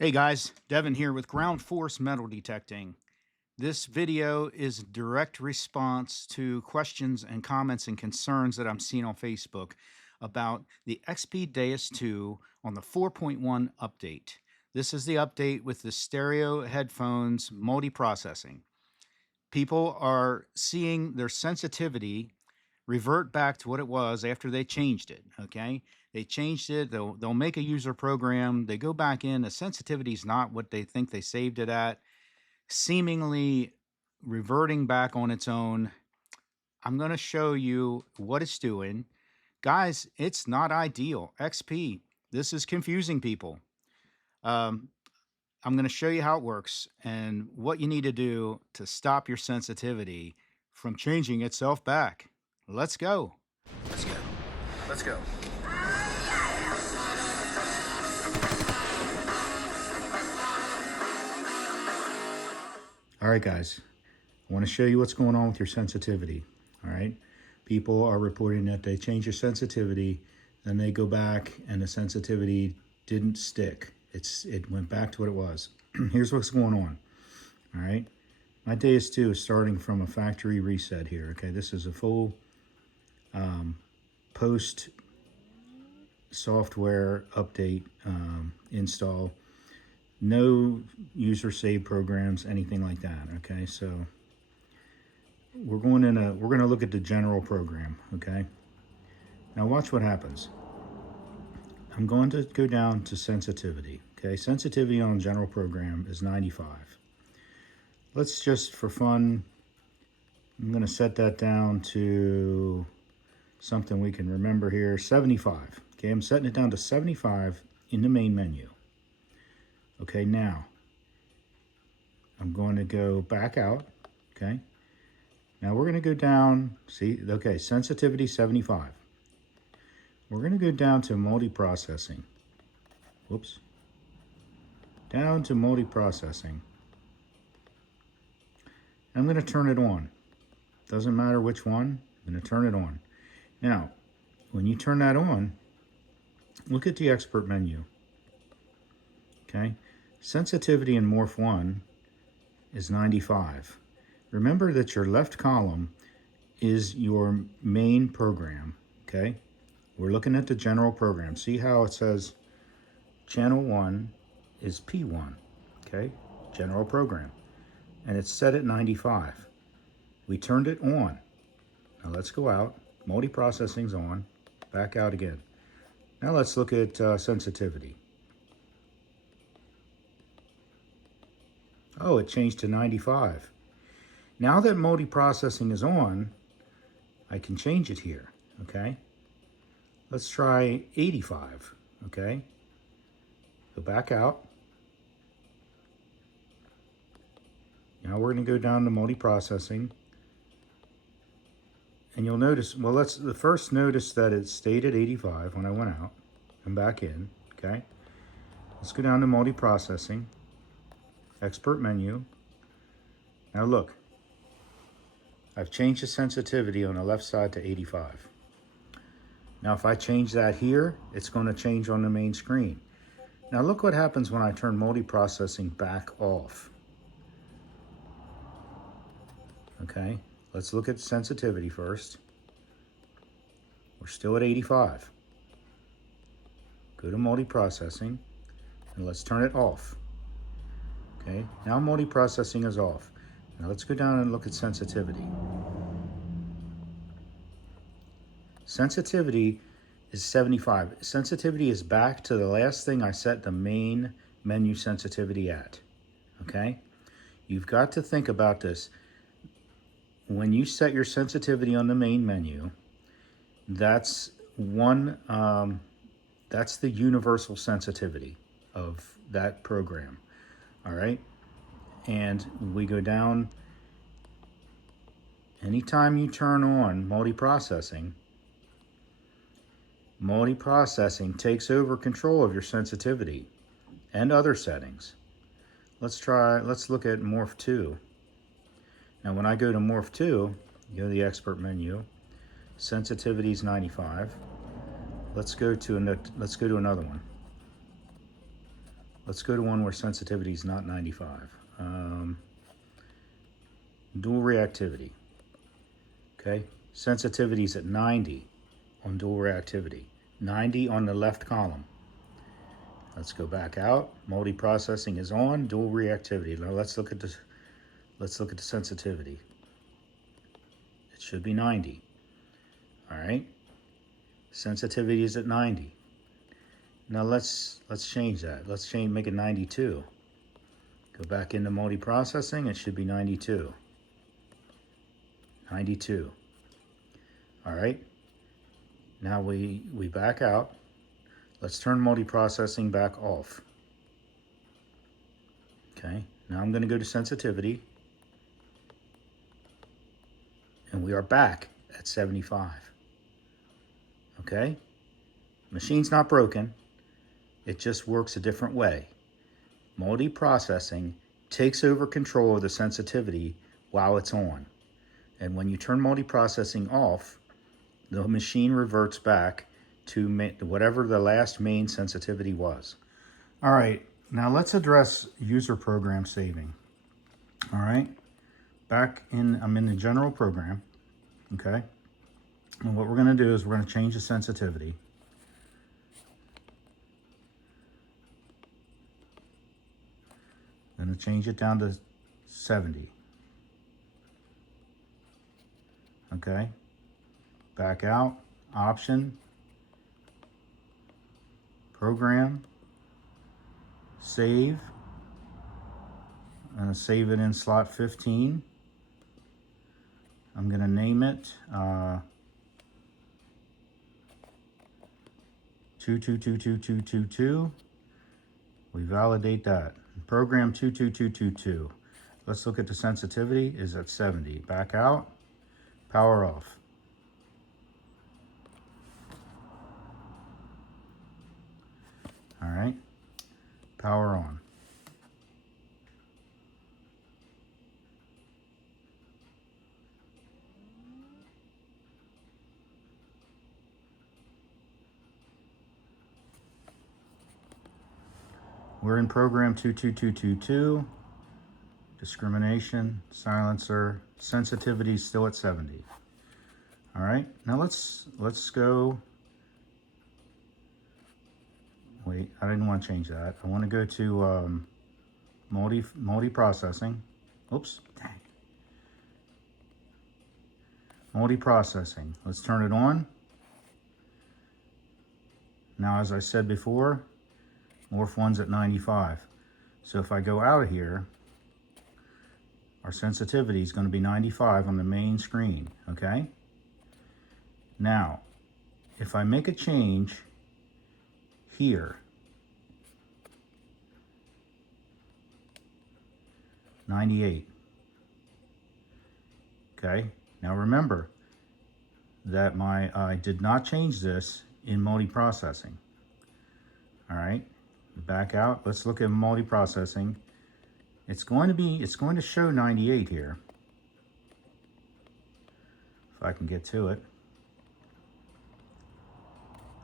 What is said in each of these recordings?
Hey guys, Devin here with Ground Force Metal Detecting. This video is a direct response to questions and comments and concerns that I'm seeing on Facebook about the XP Deus II on the 4.1 update. This is the update with the stereo headphones multiprocessing. People are seeing their sensitivity revert back to what it was after they changed it. Okay, they changed it. They'll make a user program. They go back in. The sensitivity is not what they think they saved it at. Seemingly reverting back on its own. I'm going to show you what it's doing, guys. It's not ideal. XP. This is confusing people. Um, I'm going to show you how it works and what you need to do to stop your sensitivity from changing itself back. Let's go. Let's go. Let's go. All right, guys, I want to show you what's going on with your sensitivity. All right, people are reporting that they change your sensitivity, then they go back and the sensitivity didn't stick. It went back to what it was. Here's what's going on. All right, my Deus II is starting from a factory reset here. Okay, this is a full post software update install. No user save programs, anything like that. Okay, so we're going to look at the general program. Okay, now watch what happens. I'm going to go down to sensitivity. Okay, sensitivity on general program is 95. Let's just, for fun, I'm going to set that down to something we can remember here, 75. Okay, I'm setting it down to 75 in the main menu. Okay, now I'm going to go back out. Okay, now we're going to go down, see, okay, sensitivity 75. We're going to go down to multiprocessing. Whoops. Down to multiprocessing. I'm going to turn it on. Doesn't matter which one, I'm going to turn it on. Now, when you turn that on, look at the expert menu. Okay, sensitivity in Morph 1 is 95. Remember that your left column is your main program. Okay, we're looking at the general program. See how it says channel 1 is P1. Okay, general program, and it's set at 95. We turned it on. Now let's go out. Multiprocessing's on. Back out again. Now let's look at sensitivity. Oh, it changed to 95. Now that multiprocessing is on, I can change it here. Okay, let's try 85. Okay, go back out. Now we're going to go down to multiprocessing. And you'll notice, well, let's first notice that it stayed at 85 when I went out and back in. Okay, let's go down to multiprocessing, expert menu. Now look, I've changed the sensitivity on the left side to 85. Now if I change that here, it's going to change on the main screen. Now look what happens when I turn multiprocessing back off. Okay, let's look at sensitivity first. We're still at 85. Go to multiprocessing and let's turn it off. Okay, now multiprocessing is off. Now let's go down and look at sensitivity. Sensitivity is 75. Sensitivity is back to the last thing I set the main menu sensitivity at. Okay, you've got to think about this. When you set your sensitivity on the main menu, that's that's the universal sensitivity of that program. All right, and we go down. Anytime you turn on multiprocessing takes over control of your sensitivity and other settings. Let's look at Morph 2. Now when I go to Morph 2, go to the expert menu, sensitivity is 95. Let's go to another one. Let's go to one where sensitivity is not 95. Dual reactivity. Okay, sensitivity is at 90 on dual reactivity. 90 on the left column. Let's go back out. Multiprocessing is on. Dual reactivity. Now let's look at the sensitivity. It should be 90. All right. Sensitivity is at 90. Now let's change that. Let's make it 92. Go back into multiprocessing. It should be 92. 92. All right. Now we back out. Let's turn multiprocessing back off. Okay. Now I'm going to go to sensitivity. And we are back at 75. Okay. Machine's not broken. It just works a different way. Multiprocessing takes over control of the sensitivity while it's on. And when you turn multiprocessing off, the machine reverts back to whatever the last main sensitivity was. All right, now let's address user program saving. All right, I'm in the general program, okay? And what we're gonna do is we're gonna change the sensitivity. I'm gonna change it down to 70. Okay, back out, option, program, save. I'm gonna save it in slot 15. I'm gonna name it 222222. We validate that. Program 22222. Let's look at the sensitivity is at 70. Back out, power off. All right, power on. We're in program 22222. Discrimination, silencer, sensitivity is still at 70. All right, now let's go. Wait, I didn't want to change that. I want to go to multiprocessing. Oops, dang. Multiprocessing. Let's turn it on. Now, as I said before, Morph 1's at 95. So if I go out of here, our sensitivity is going to be 95 on the main screen, okay? Now, if I make a change here, 98. Okay, now remember that I did not change this in multiprocessing. All right, back out. Let's look at multiprocessing. It's going to show 98 here. If I can get to it.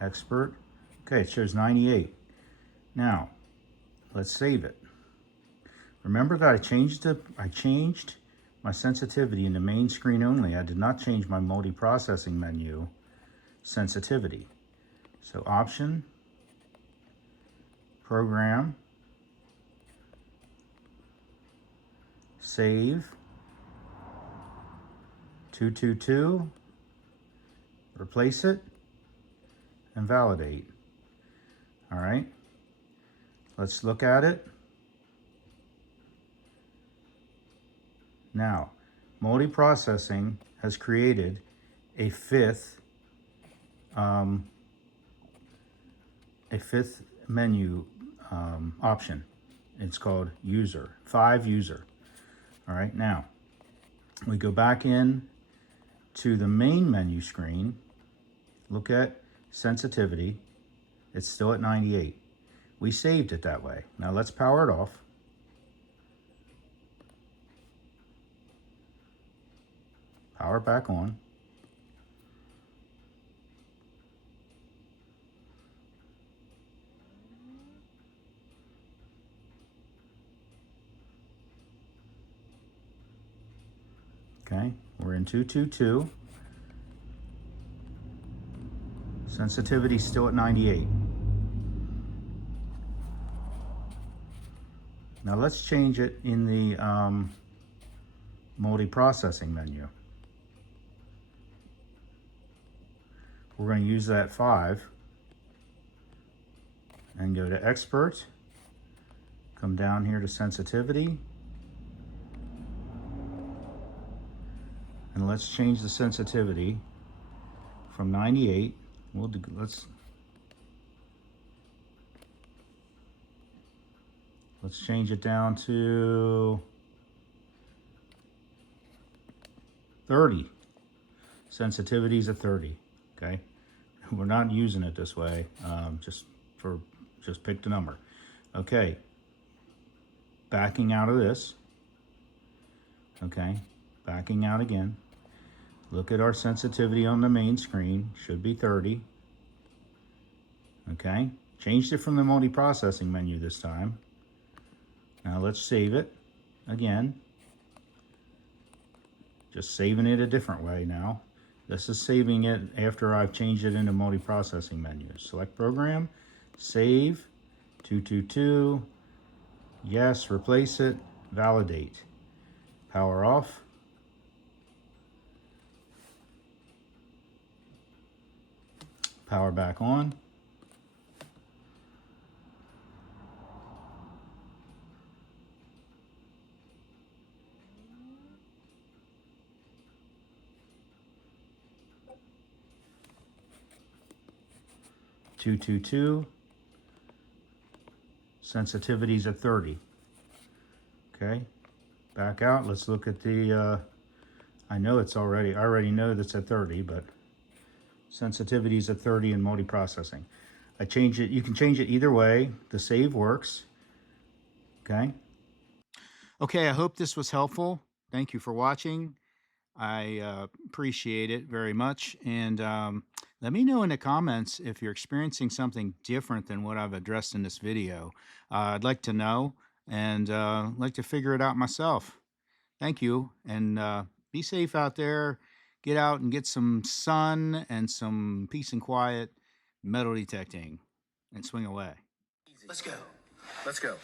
Expert. Okay, it shows 98. Now, let's save it. Remember that I changed my sensitivity in the main screen only. I did not change my multiprocessing menu sensitivity. So option, program, save, 222, replace it, and validate. All right, let's look at it. Now, multiprocessing has created a fifth menu option. It's called user, 5 user. All right, now we go back in to the main menu screen. Look at sensitivity. It's still at 98. We saved it that way. Now let's power it off. Power back on. Okay, we're in 222. Sensitivity still at 98. Now let's change it in the multiprocessing menu. We're going to use that 5 and go to Expert. Come down here to Sensitivity. And let's change the sensitivity from 98. Let's change it down to 30. Sensitivity's at 30. Okay, we're not using it this way. Just pick the number. Okay, backing out of this. Okay, backing out again. Look at our sensitivity on the main screen. Should be 30. Okay, changed it from the multiprocessing menu this time. Now let's save it again. Just saving it a different way now. This is saving it after I've changed it into multiprocessing menu. Select program, save, 222, yes, replace it, validate. Power off. Power back on. Two, two, two. Sensitivity's at 30. Okay, back out. Let's look at the, I already know that's at 30, but sensitivity's at 30 in multiprocessing. I change it, you can change it either way. The save works. Okay. Okay, I hope this was helpful. Thank you for watching. I appreciate it very much. And let me know in the comments if you're experiencing something different than what I've addressed in this video. I'd like to know and like to figure it out myself. Thank you. And be safe out there. Get out and get some sun and some peace and quiet metal detecting and swing away. Let's go. Let's go.